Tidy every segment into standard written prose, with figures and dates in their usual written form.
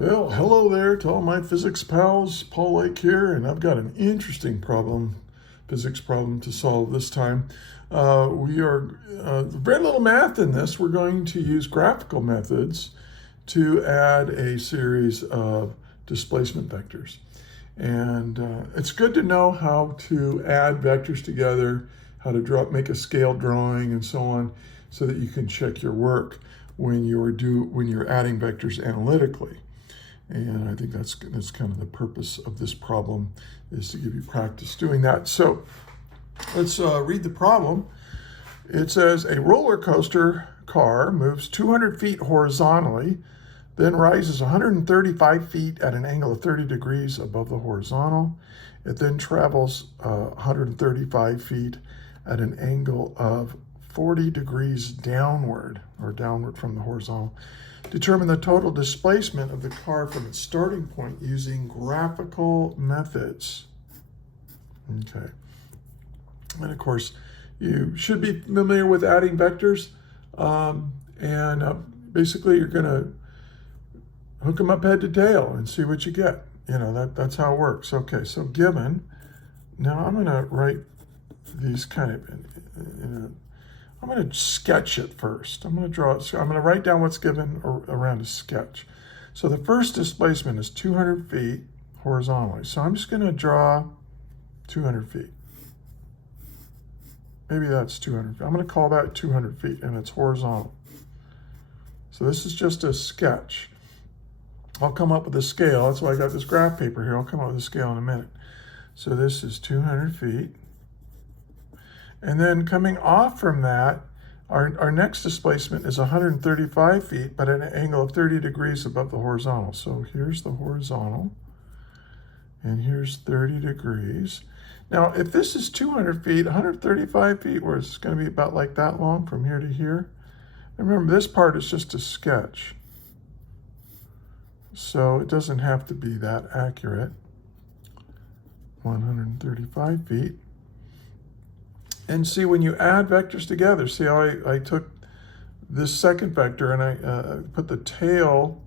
Well, hello there to all my physics pals. Paul Lake here, and I've got an interesting physics problem to solve this time. We are very little math in this. We're going to use graphical methods to add a series of displacement vectors. And it's good to know how to add vectors together, how to make a scale drawing and so on, so that you can check your work when you're adding vectors analytically. And I think that's kind of the purpose of this problem, is to give you practice doing that. So let's read the problem. It says a roller coaster car moves 200 feet horizontally, then rises 135 feet at an angle of 30 degrees above the horizontal. It then travels 135 feet at an angle of 40 degrees downward, or downward from the horizontal. Determine the total displacement of the car from its starting point using graphical methods. Okay. And of course, you should be familiar with adding vectors. Basically, you're going to hook them up head to tail and see what you get. That's how it works. Okay, so given. Now I'm going to write these kind of I'm going to sketch it first. I'm going to write down what's given around a sketch. So the first displacement is 200 feet horizontally. So I'm just going to draw 200 feet. Maybe that's 200 feet. I'm going to call that 200 feet, and it's horizontal. So this is just a sketch. I'll come up with a scale. That's why I got this graph paper here. I'll come up with a scale in a minute. So this is 200 feet. And then coming off from that, our next displacement is 135 feet, but at an angle of 30 degrees above the horizontal. So here's the horizontal, and here's 30 degrees. Now, if this is 200 feet, 135 feet, where it's going to be about like that long from here to here. And remember, this part is just a sketch. So it doesn't have to be that accurate. 135 feet. And see, when you add vectors together, see how I took this second vector and I put the tail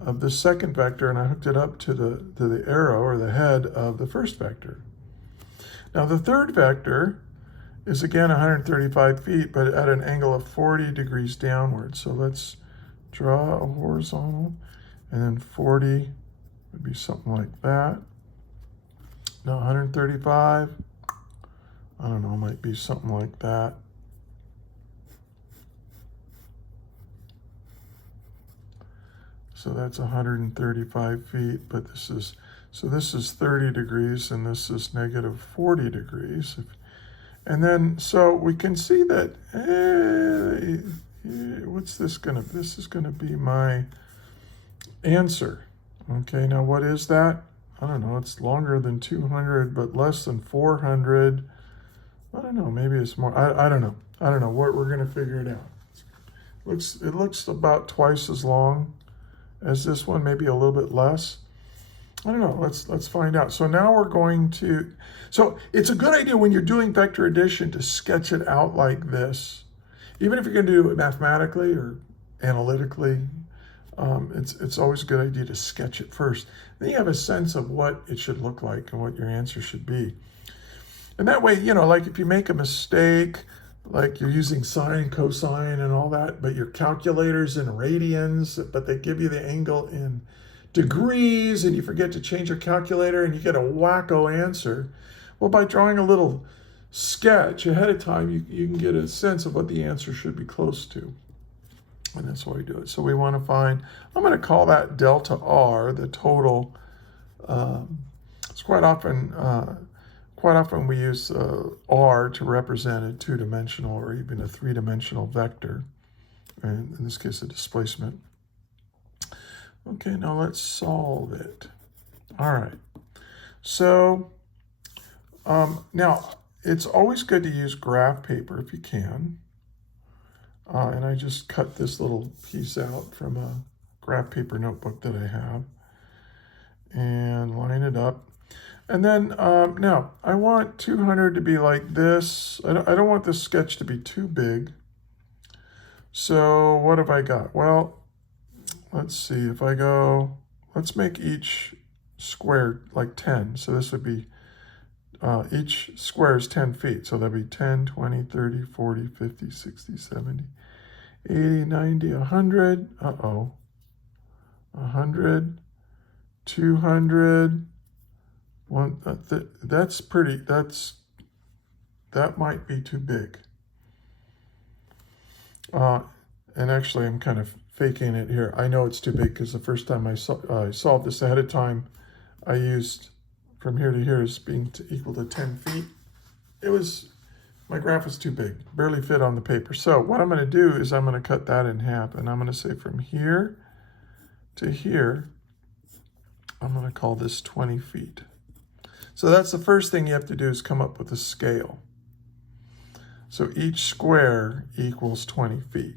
of the second vector and I hooked it up to the arrow or the head of the first vector. Now the third vector is again 135 feet, but at an angle of 40 degrees downward. So let's draw a horizontal, and then 40 would be something like that. Now 135. I don't know, it might be something like that. So that's 135 feet, but this is 30 degrees, and this is negative 40 degrees. And then, so we can see that, what's this this is gonna be my answer. Okay, now what is that? I don't know, it's longer than 200, but less than 400. I don't know, maybe it's more, I don't know. We're going to figure it out. It looks about twice as long as this one, maybe a little bit less. I don't know, let's find out. So now we're going to, so it's a good idea when you're doing vector addition to sketch it out like this. Even if you're going to do it mathematically or analytically, it's always a good idea to sketch it first. Then you have a sense of what it should look like and what your answer should be. And that way, like if you make a mistake, like you're using sine, cosine, and all that, but your calculator's in radians, but they give you the angle in degrees, and you forget to change your calculator, and you get a wacko answer. Well, by drawing a little sketch ahead of time, you can get a sense of what the answer should be close to. And that's why we do it. So we want to find, I'm going to call that delta R, the total. It's quite often we use R to represent a two-dimensional or even a three-dimensional vector, and in this case, a displacement. Okay, now let's solve it. All right. So now it's always good to use graph paper if you can. And I just cut this little piece out from a graph paper notebook that I have and line it up. And then now I want 200 to be like this. I don't want this sketch to be too big. So what have I got? Well, let's see, if I go let's make each square like 10. So this would be, each square is 10 feet. So that'd be 10, 20, 30, 40, 50, 60, 70, 80, 90, 100. Uh-oh. 100, 200. That's pretty, that might be too big. And actually, I'm kind of faking it here. I know it's too big because the first time I solved this ahead of time, I used from here to here as being equal to 10 feet. My graph was too big, barely fit on the paper. So what I'm going to do is I'm going to cut that in half, and I'm going to say from here to here, I'm going to call this 20 feet. So that's the first thing you have to do is come up with a scale. So each square equals 20 feet.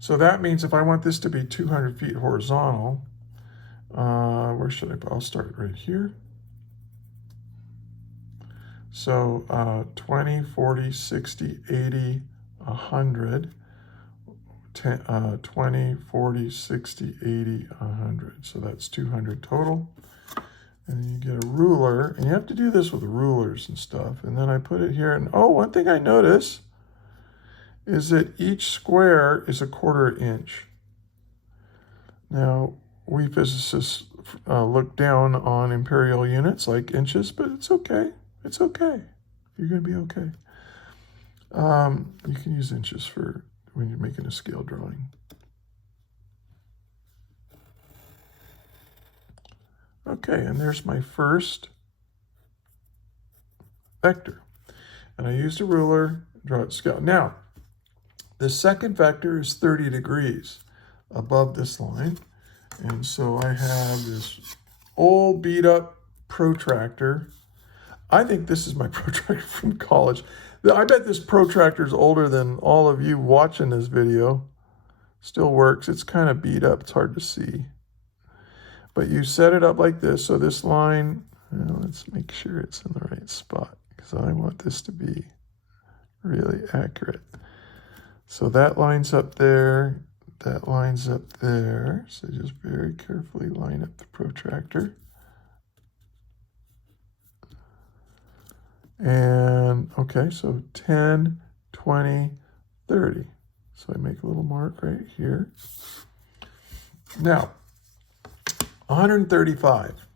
So that means if I want this to be 200 feet horizontal, where should I put? I'll start right here. So 20, 40, 60, 80, 100, 20, 40, 60, 80, 100. So that's 200 total. And then you get a ruler, and you have to do this with rulers and stuff. And then I put it here, and oh, one thing I notice is that each square is a 1/4 inch. Now, we physicists look down on imperial units like inches, but it's okay. It's okay. You're going to be okay. You can use inches for when you're making a scale drawing. Okay, and there's my first vector. And I used a ruler, draw it scale. Now, the second vector is 30 degrees above this line. And so I have this old beat up protractor. I think this is my protractor from college. I bet this protractor is older than all of you watching this video. Still works. It's kind of beat up. It's hard to see. But you set it up like this. So this line, let's make sure it's in the right spot because I want this to be really accurate. So that lines up there. That lines up there. So just very carefully line up the protractor. And okay, so 10, 20, 30. So I make a little mark right here. Now, 135.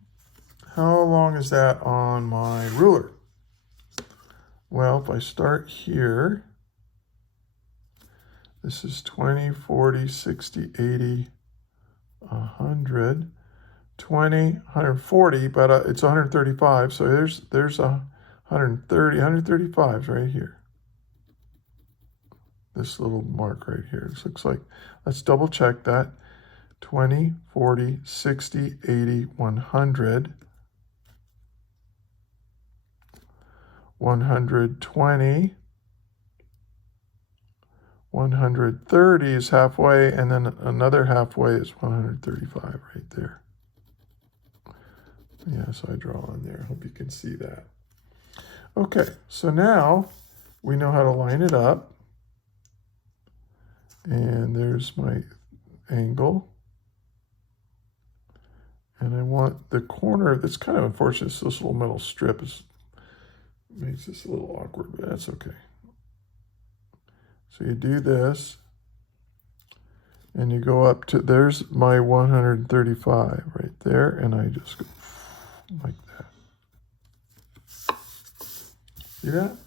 How long is that on my ruler? Well, if I start here, this is 20, 40, 60, 80, 100, 20, 140, but it's 135. So there's a 130, 135 is right here. This little mark right here. This looks like, let's double check that. 20, 40, 60, 80, 100, 120, 130 is halfway, and then another halfway is 135 right there. Yeah, so I draw on there. I hope you can see that. Okay, so now we know how to line it up. And there's my angle. And I want the corner, that's kind of unfortunate, this little metal strip makes this a little awkward, but that's okay. So you do this, and you go up to, there's my 135 right there, and I just go like that. See that?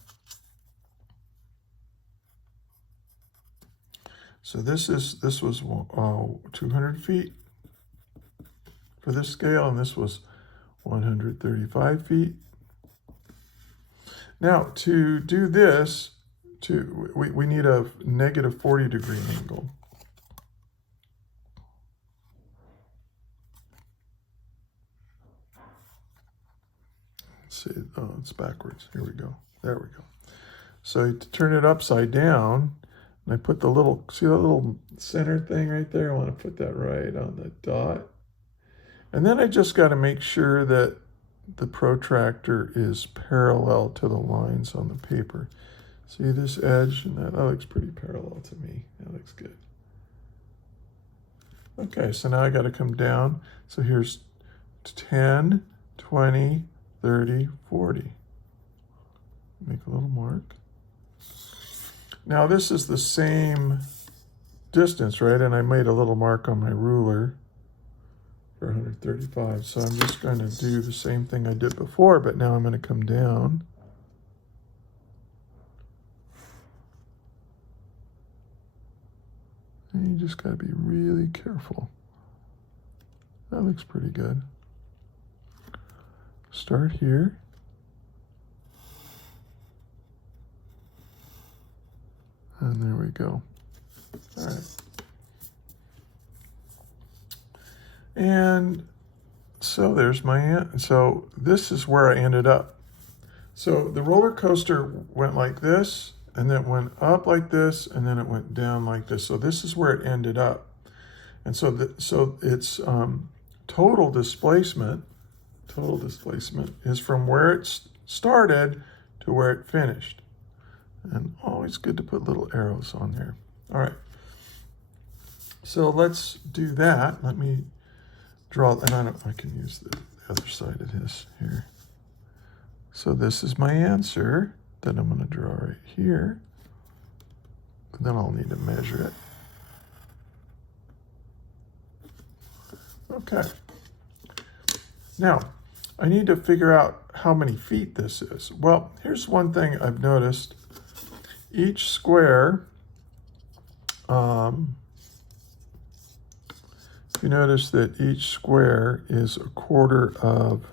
So this was 200 feet for this scale, and this was 135 feet. Now, to do this, we need a negative 40 degree angle. Let's see, oh, it's backwards. Here we go. There we go. So to turn it upside down, and I put the little, see that little center thing right there? I want to put that right on the dot. And then I just got to make sure that the protractor is parallel to the lines on the paper. See this edge? And that looks pretty parallel to me. That looks good. Okay, so now I got to come down. So here's 10, 20, 30, 40. Make a little mark. Now this is the same distance, right? And I made a little mark on my ruler for 135. So I'm just going to do the same thing I did before, but now I'm going to come down. And you just got to be really careful. That looks pretty good. Start here. And there we go. All right. And so there's my, so this is where I ended up. So the roller coaster went like this, and then it went up like this, and then it went down like this. So this is where it ended up. And so, so it's total displacement is from where it started to where it finished. And always good to put little arrows on there. All right. So let's do that. Let me draw, and I can use the other side of this here. So this is my answer that I'm going to draw right here. And then I'll need to measure it. Okay. Now, I need to figure out how many feet this is. Well, here's one thing I've noticed. Each square, you notice that each square is a quarter of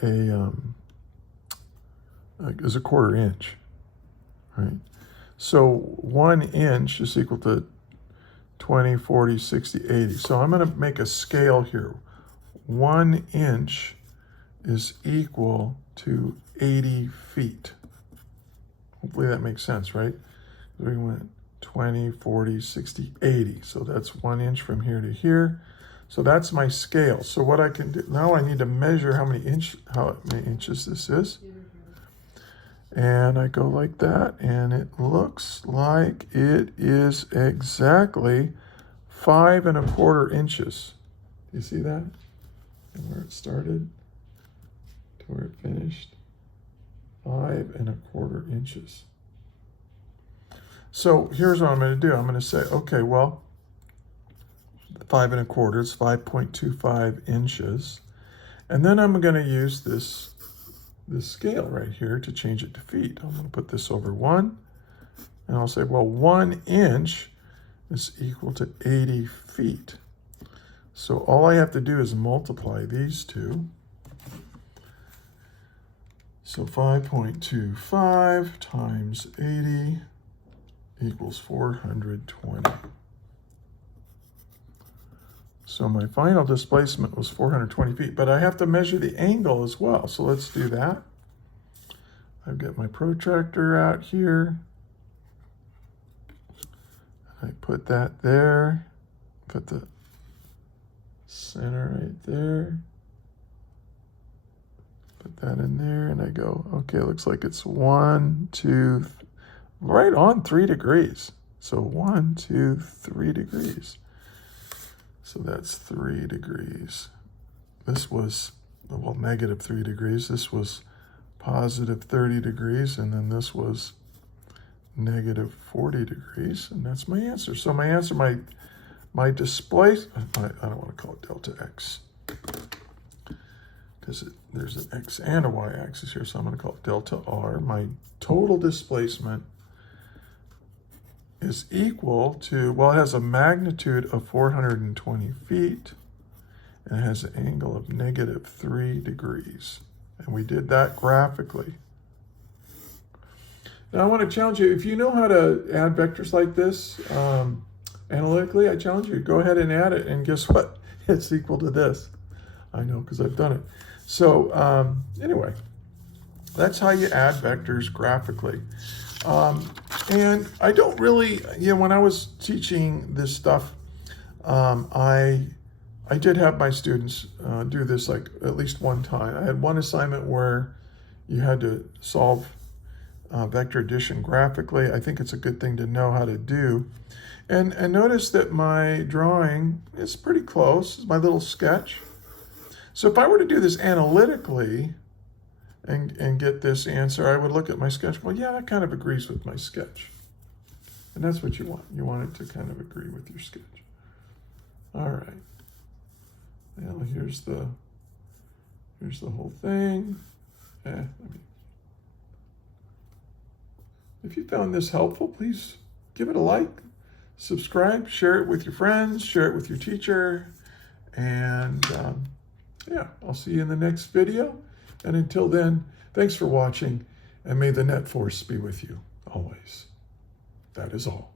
is a quarter inch, right? So 1 inch is equal to 20, 40, 60, 80. So I'm going to make a scale here. 1 inch is equal to 80 feet. Hopefully that makes sense, right? We went 20, 40, 60, 80. So that's 1 inch from here to here. So that's my scale. So what I can do, now I need to measure how many inches this is. And I go like that, and it looks like it is exactly 5 1/4 inches. You see that? And where it started to where it finished, 5 1/4 inches. So here's what I'm going to do. I'm going to say, okay, well, 5 1/4 is 5.25 inches. And then I'm going to use this scale right here to change it to feet. I'm going to put this over 1, and I'll say, well, 1 inch is equal to 80 feet. So all I have to do is multiply these two. So 5.25 times 80 equals 420. So my final displacement was 420 feet, but I have to measure the angle as well. So let's do that. I've got my protractor out here. I put that there, put the center right there, put that in there, and I go, okay, it looks like it's 1, 2, right on 3 degrees. So 1, 2, 3 degrees. So that's 3 degrees. This was, well, negative 3 degrees. This was positive 30 degrees, and then this was negative 40 degrees, and that's my answer. So my answer, my displacement, I don't want to call it delta x, because there's an x and a y-axis here, so I'm going to call it delta r. My total displacement is equal to, well, it has a magnitude of 420 feet, and it has an angle of negative 3 degrees. And we did that graphically. Now I want to challenge you, if you know how to add vectors like this analytically, I challenge you, go ahead and add it, and guess what? It's equal to this. I know, because I've done it. So anyway, that's how you add vectors graphically. And I don't really, when I was teaching this stuff, I did have my students do this like at least one time. I had one assignment where you had to solve vector addition graphically. I think it's a good thing to know how to do. And notice that my drawing is pretty close. It's my little sketch. So if I were to do this analytically and get this answer, I would look at my sketch. Well, yeah, that kind of agrees with my sketch. And that's what you want. You want it to kind of agree with your sketch. All right. Now here's the whole thing. If you found this helpful, please give it a like, subscribe, share it with your friends, share it with your teacher, and yeah, I'll see you in the next video. And until then, thanks for watching, and may the net force be with you always. That is all.